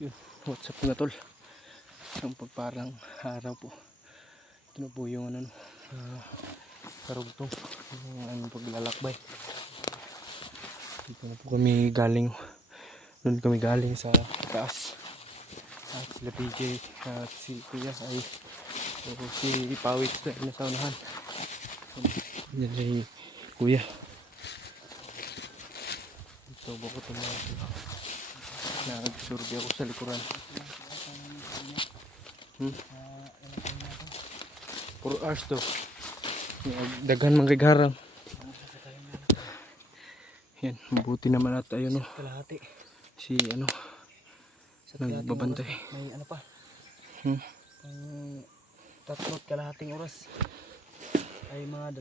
Yun, what's up na tol? Ang pagparang araw po. Ito na po yung ano, karugtong. Yung aming paglalakbay. Dito na po kami galing. Doon kami galing sa taas. At sila PJ at si Kuya ay si Pawit na nasa unahan. Yan si Kuya. Ito ba ko tumawag? Nag-survey ako sa likuran. 4 hours to. Daghan man kay garang. Yan, mabuti naman at ayun, no. Kalahati. Si ano, nagbabantay. May ano pa? Tatlot kalahating oras. Ay mga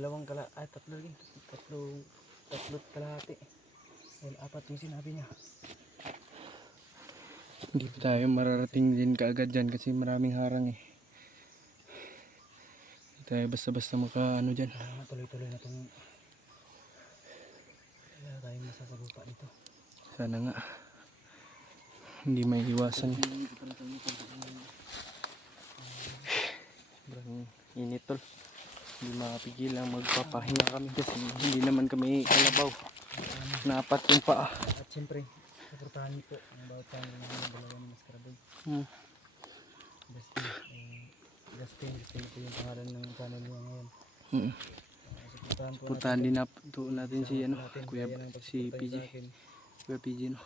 tatlot kalahati. Well, 4 yung sinabi niya. Hindi pa tayo mararating din kaagad dyan kasi maraming harang eh. Hindi tayo basta-basta maka ano dyan. Tuloy-tuloy na itong wala tayong masasagupa dito. Sana nga hindi may iwasan. Sobrang init tol. Hindi makapigil lang magpapahinga kami kasi hindi naman kami kalabaw. Naapat yung paa. At siyempre, suportahan niyo po ang bawat channel ng mga dalawa ni Mas Karaboy. Justin ito yung pangalan ng channel niya ngayon. Suportahan din natin si ano, Kuya si PG. Kuya PG, no.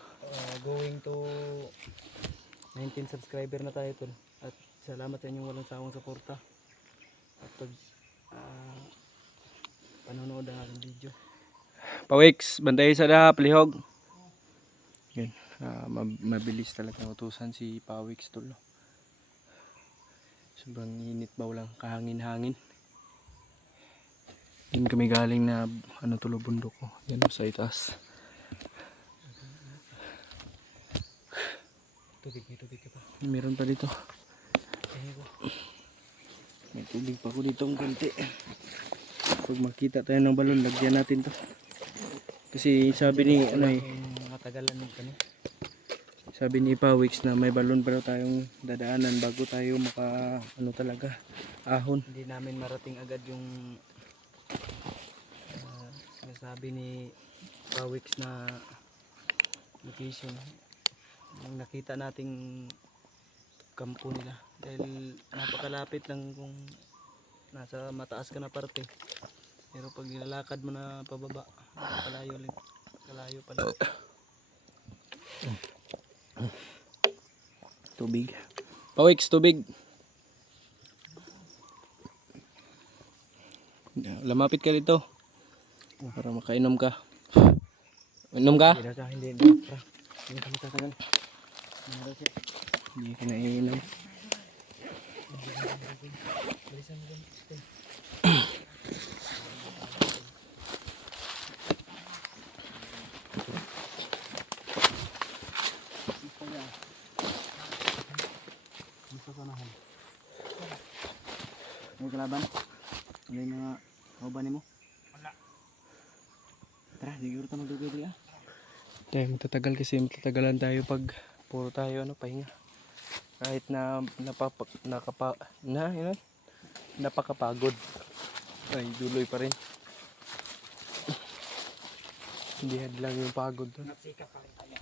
Going to 19 subscriber na tayo tol. At salamat sa inyong walang sawang suporta. At pag panonood ang aking video. Pawiks, bantay sa dahap, lihog. Yan, mabilis talaga utusan si Pawiks tol. Sobrang init ba lang, kahangin-hangin. Yan kami galing na ano tulo bundok ko. Yan sa itaas. May tubig ka pa. Meron pa dito. May tubig pa ko dito ang konti. Pag makita tayo ng balon, lagyan natin to. Kasi sabi ni ano eh, matagalan nito ni. sabi ni Pawiks na may balon pa daw tayong dadaanan bago tayo maka ano talaga ahon. Hindi namin marating agad yung sinasabi ni Pawiks na location. Yung nakita nating kampo nila dahil napakalapit lang kung nasa mataas ka na parte. Pero pag nilalakad mo na pababa, kalayo pala. Tubig. Pawiks, tubig. Lamapit ka dito. Para makainom ka. Inom ka? Hindi kami tatagal. Hindi ka na iinom. Bilisan mo din. May kalaban? Ano yung mga kauban mo? Wala. Tara, siguro tayo magdugay ah. Tayo matatagal kasi matatagalan tayo pag puro tayo ano pahinga. Kahit na napakapagod ay duloy pa rin. Hindi lang yung pagod doon. Nagsika pa rin tayo.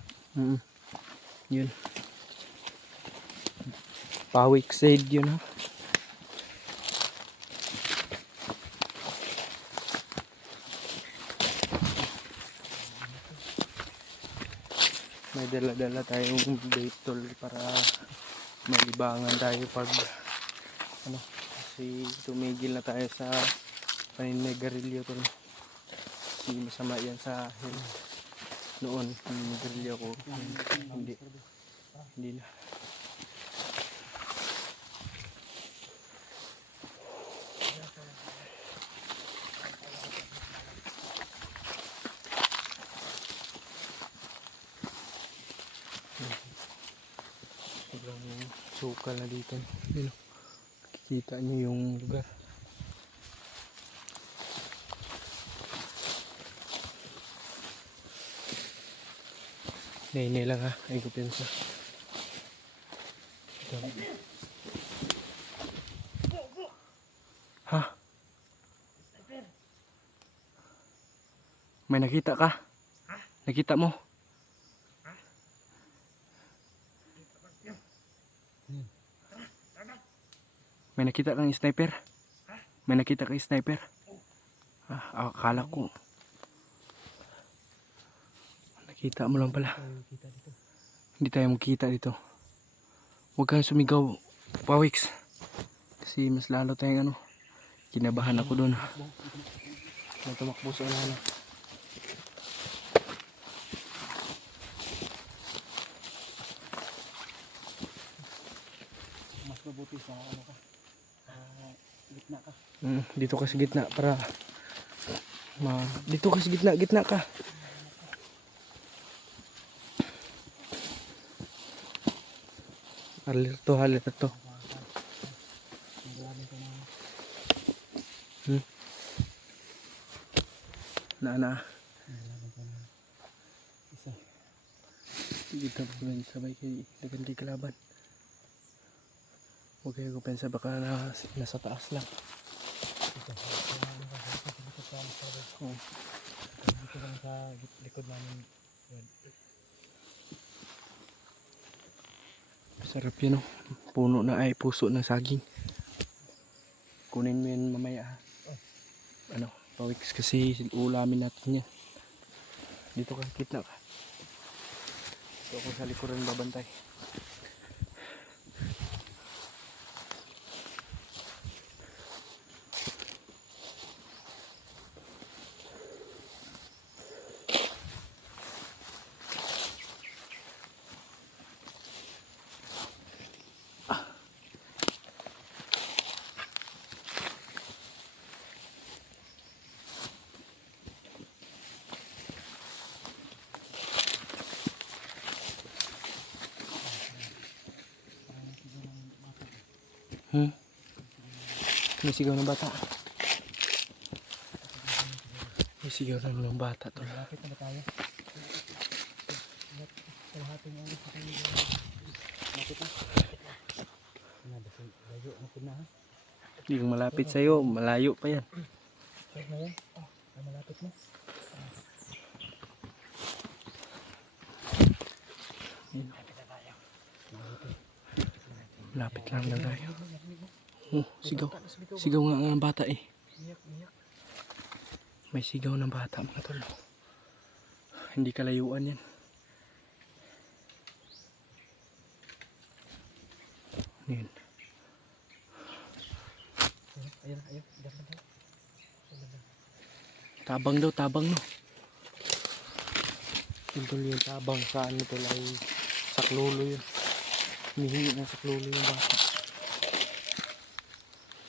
Yun. Pawiks said yun ha. May dala-dala tayong bait tol para malibangan tayo pag ano kasi tumigil na tayo sa paninigarilyo tol. Kasi masama yan sa health. Noon paninigarilyo ko hindi na. Sobrang sukal na dito. Yun, makikita nyo yung lugar. Nainay lang ha, ay kumpiyansa. Ha? May nakita ka? Nakita mo? May nakita kang sniper? May nakita kang sniper? Akala ko. Nakita mo lang pala. Kita dito. Hindi tayo magkita dito. Huwag kang sumigaw, Pawix. Kasi mas lalo tayong ano. Kinabahan ako doon. May tumakbo sa unahan. Mas mabuti sa ano ka. Gitna ka. Dito ka sa gitna para dito ka sa gitna ka. Alerto. Na. Isa. Dito po lang sabay kay dagan kay kalaban. Huwag kayo kupensa baka nasa taas lang. Oh. Dito lang sa likod namin. Sarap yun, oh. Puno na ay puso ng saging. Kunin mo yun mamaya, ha? Ano, Pawix kasi ulamin natin yan. Dito ka, kitna ka. Dito ako sa likuran babantay. May sigaw ng bata. May sigaw ng bata to. Malapit na ba tayo? Kalahati mo ulit sa kanila. Malapit na. Layo ang na ha. Hindi kang malapit sa'yo, malayo pa yan. Saan na yan? Malapit na. Malapit lang na tayo. Oh, sigaw. Sigaw nga ng bata eh. May sigaw ng bata mga tol. Hindi kalayuan yan. Ayan. Ayun. Tabang daw, no. Yung tol yung tabang sa ano tol ay saklolo yun. Humihingi ng saklolo yung bata.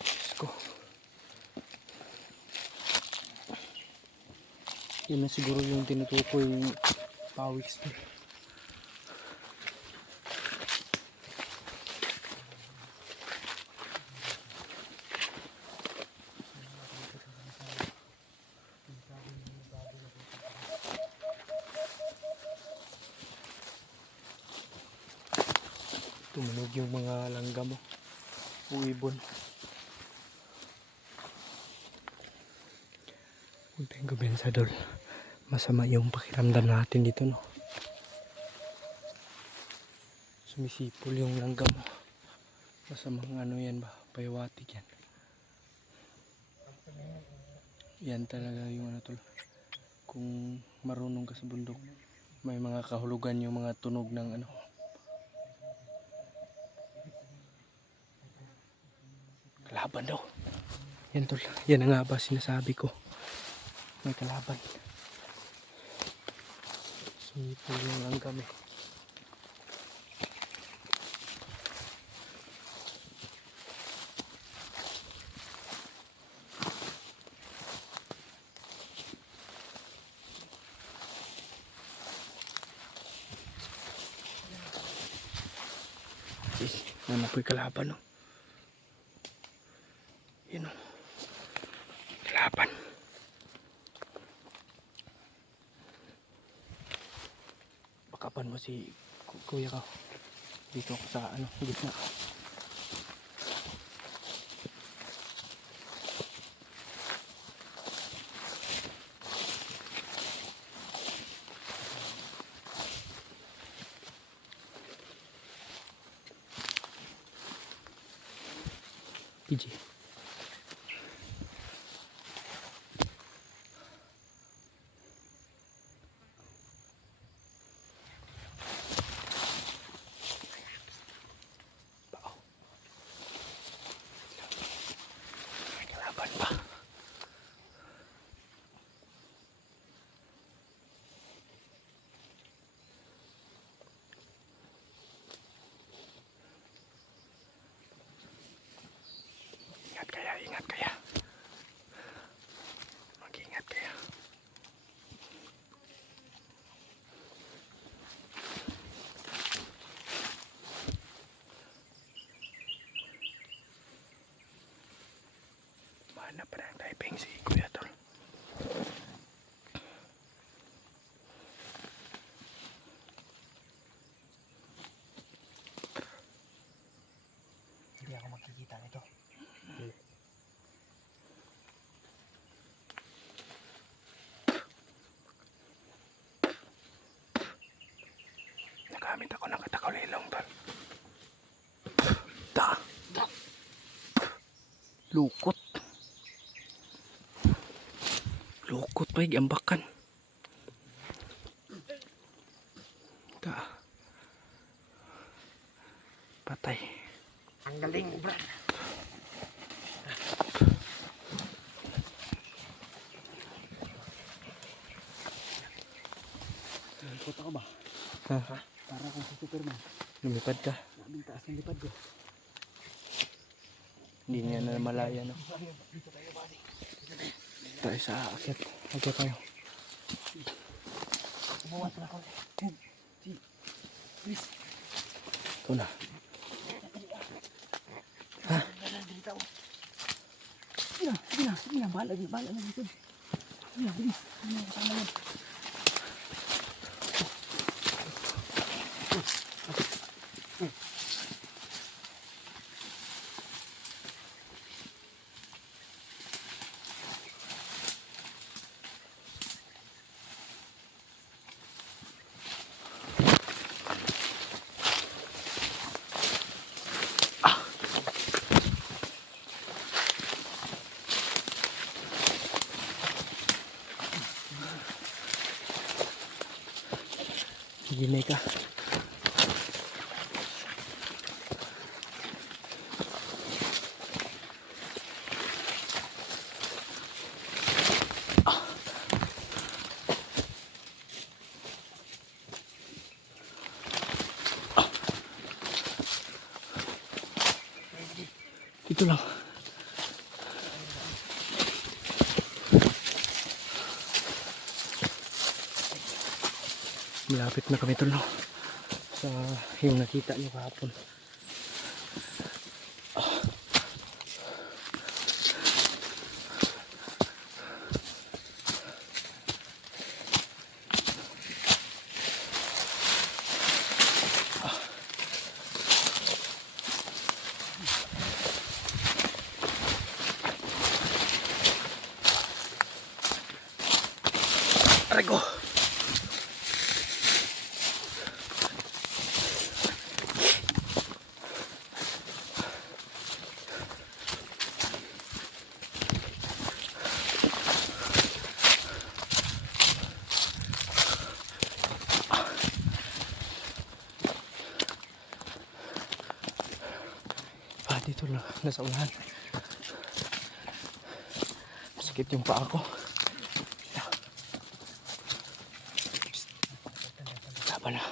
Diyos ko. Yun na siguro yung tinutukoy yung Pawix tol. Tumunog yung mga langgam mo. Uibon. Huwag tayong kubensador. Masama yung pakiramdam natin dito, no. Sumisipol yung langgam mo. Masamang ano yan ba? Payawatig yan. Yan talaga yung ano tol. Kung marunong ka sa bundok, may mga kahulugan yung mga tunog ng ano. Kalaban daw. Yan tol. Yan ang nga ba sinasabi ko. May kalaban. Sumipol yung langgam eh. Nanapoy kalaban, no. Yun, no. Kalaban. Bakapan mo si kuya ka. Dito ako sa ano, gitna. PG. Kalaban pa. Ingat kaya, ingat kaya. Mag-ingat kaya. Mana pa ng typing si Kuya Tol. Hindi ako makikita nito. Nagamit ako ng katakulilong Tol. Da. Lukot. Lukot pa yung ambakan. Da. Patay. Ang galing, bro. Nalipot ako ba? Ha? Para akong si Superman. Lumipad ka. Labing taas ng lipad ko. Hindi niya na malaya, no? Dito tayo, buddy. Tayo sa akyat. Akyat tayo. Bumas na ako. Please. Ito na. Sige na. Bahala na dito. Sige na, bilis. Sige na, kasama yan. Gini ka. Dito lang. Malapit na kami Tol, no? Sa yung nakita niyo kahapon. Aray ko! Dito lang, nasa unahan. Masakit yung paa ko. Laban na.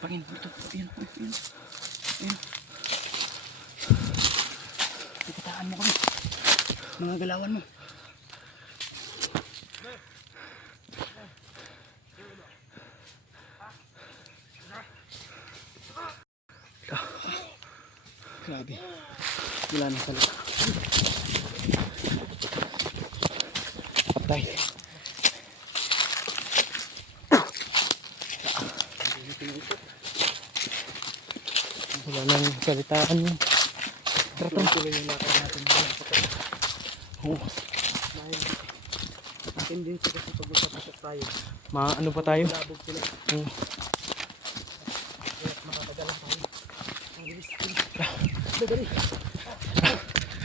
Pangin, ito. Ayan. Ikitaan mo kami. Mga galawan mo. Grabe. Wala na sa lupa. Patay. Wala nang salitaan. Tara tol. Tuloy yung lakad natin. Oo. Dahil tendency kasi pag usap-usap tayo, Maano pa tayo? labog sila. Oo. Kaya makakadala tayo. Ang bilis. Dali.